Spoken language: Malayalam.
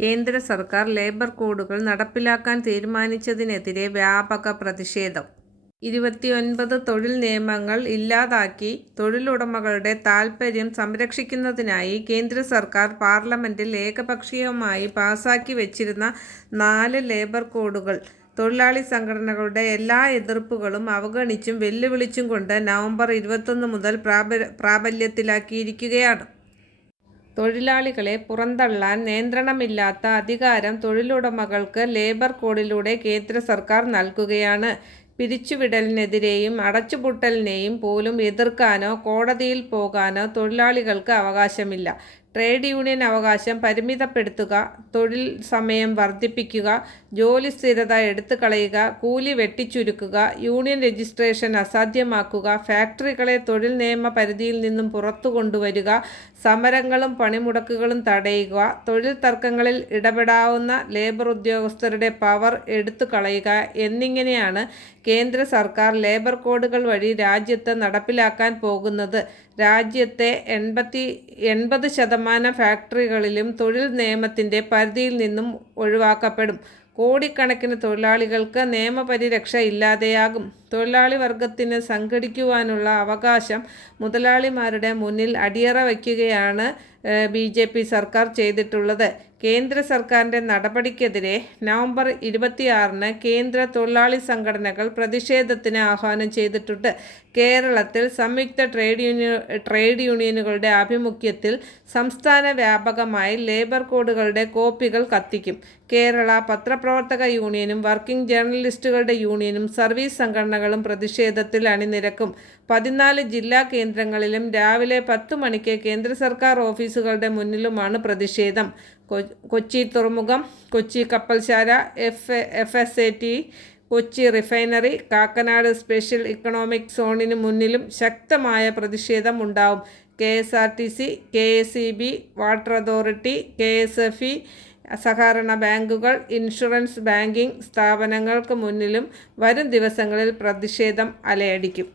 കേന്ദ്ര സർക്കാർ ലേബർ കോഡുകൾ നടപ്പിലാക്കാൻ തീരുമാനിച്ചതിനെതിരെ വ്യാപക പ്രതിഷേധം. ഇരുപത്തിയൊൻപത് തൊഴിൽ നിയമങ്ങൾ ഇല്ലാതാക്കി തൊഴിലുടമകളുടെ താൽപ്പര്യം സംരക്ഷിക്കുന്നതിനായി കേന്ദ്ര സർക്കാർ പാർലമെന്റിൽ ഏകപക്ഷീയമായി പാസാക്കി വച്ചിരുന്ന നാല് ലേബർ കോഡുകൾ തൊഴിലാളി സംഘടനകളുടെ എല്ലാ എതിർപ്പുകളും അവഗണിച്ചും വെല്ലുവിളിച്ചും കൊണ്ട് നവംബർ ഇരുപത്തൊന്ന് മുതൽ പ്രാബല്യത്തിലാക്കിയിരിക്കുകയാണ്. തൊഴിലാളികളെ പുറന്തള്ളാൻ നിയന്ത്രണമില്ലാത്ത അധികാരം തൊഴിലുടമകൾക്ക് ലേബർ കോഡിലൂടെ കേന്ദ്ര സർക്കാർ നൽകുകയാണ്. പിരിച്ചുവിടലിനെതിരെയും അടച്ചുപൂട്ടലിനെയും പോലും എതിർക്കാനോ കോടതിയിൽ പോകാനോ തൊഴിലാളികൾക്ക് അവകാശമില്ല. ട്രേഡ് യൂണിയൻ അവകാശം പരിമിതപ്പെടുത്തുക, തൊഴിൽ സമയം വർദ്ധിപ്പിക്കുക ജോലി സ്ഥിരത എടുത്തു കളയുക കൂലി വെട്ടിച്ചുരുക്കുക, യൂണിയൻ രജിസ്ട്രേഷൻ അസാധ്യമാക്കുക, ഫാക്ടറികളെ തൊഴിൽ നിയമ പരിധിയിൽ നിന്നും പുറത്തു കൊണ്ടുവരിക സമരങ്ങളും പണിമുടക്കുകളും തടയുക, തൊഴിൽ തർക്കങ്ങളിൽ ഇടപെടാവുന്ന ലേബർ ഉദ്യോഗസ്ഥരുടെ പവർ എടുത്തു കളയുക എന്നിങ്ങനെയാണ് കേന്ദ്ര സർക്കാർ ലേബർ കോഡുകൾ വഴി രാജ്യത്ത് നടപ്പിലാക്കാൻ പോകുന്നത്. രാജ്യത്തെ എൺപത്തി എൺപത് ശതമാനം ഫാക്ടറികളും തൊഴിൽ നിയമത്തിന്റെ പരിധിയിൽ നിന്നും ഒഴിവാക്കപ്പെടും. കോടിക്കണക്കിന് തൊഴിലാളികൾക്ക് നിയമപരിരക്ഷ ഇല്ലാതെയാകും. തൊഴിലാളി വർഗത്തിന് സംഘടിക്കുവാനുള്ള അവകാശം മുതലാളിമാരുടെ മുന്നിൽ അടിയറ വയ്ക്കുകയാണ് ബിജെപി സർക്കാർ ചെയ്തിട്ടുള്ളത്. കേന്ദ്ര സർക്കാരിന്റെ നടപടിക്കെതിരെ നവംബർ ഇരുപത്തിയാറിന് കേന്ദ്ര തൊഴിലാളി സംഘടനകൾ പ്രതിഷേധത്തിന് ആഹ്വാനം ചെയ്തിട്ടുണ്ട്. കേരളത്തിൽ സംയുക്ത ട്രേഡ് യൂണിയ ട്രേഡ് യൂണിയനുകളുടെ ആഭിമുഖ്യത്തിൽ സംസ്ഥാന വ്യാപകമായി ലേബർ കോഡുകളുടെ കോപ്പികൾ കത്തിക്കും. കേരള പത്രപ്രവർത്തക യൂണിയനും വർക്കിംഗ് ജേർണലിസ്റ്റുകളുടെ യൂണിയനും സർവീസ് സംഘടനകളും പ്രതിഷേധത്തിൽ അണിനിരക്കും. പതിനാല് ജില്ലാ കേന്ദ്രങ്ങളിലും രാവിലെ പത്ത് മണിക്ക് കേന്ദ്ര സർക്കാർ ഓഫീസുകളുടെ മുന്നിലുമാണ് പ്രതിഷേധം. കൊച്ചി തുറമുഖം, Kochi കപ്പൽശാല, F F S A T, Kochi refinery, Kakkanad special economic സോണിന് മുന്നിലും ശക്തമായ പ്രതിഷേധം ഉണ്ടാവും. K S R T C, K S E B, water authority, K S F E, സഹകരണ ബാങ്കുകൾ, ഇൻഷുറൻസ്, ബാങ്കിംഗ് സ്ഥാപനങ്ങൾക്ക് മുന്നിലും വരും ദിവസങ്ങളിൽ പ്രതിഷേധം അലയടിക്കും.